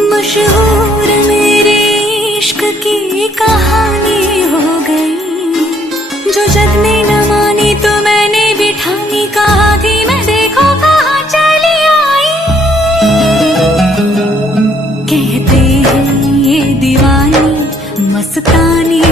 मशहूर मेरे इश्क की कहानी हो गई, जो जग ने न मानी तो मैंने भी ठानी, कहा थी मैं देखो कहाँ चली आई। कहते हैं ये दीवानी मस्तानी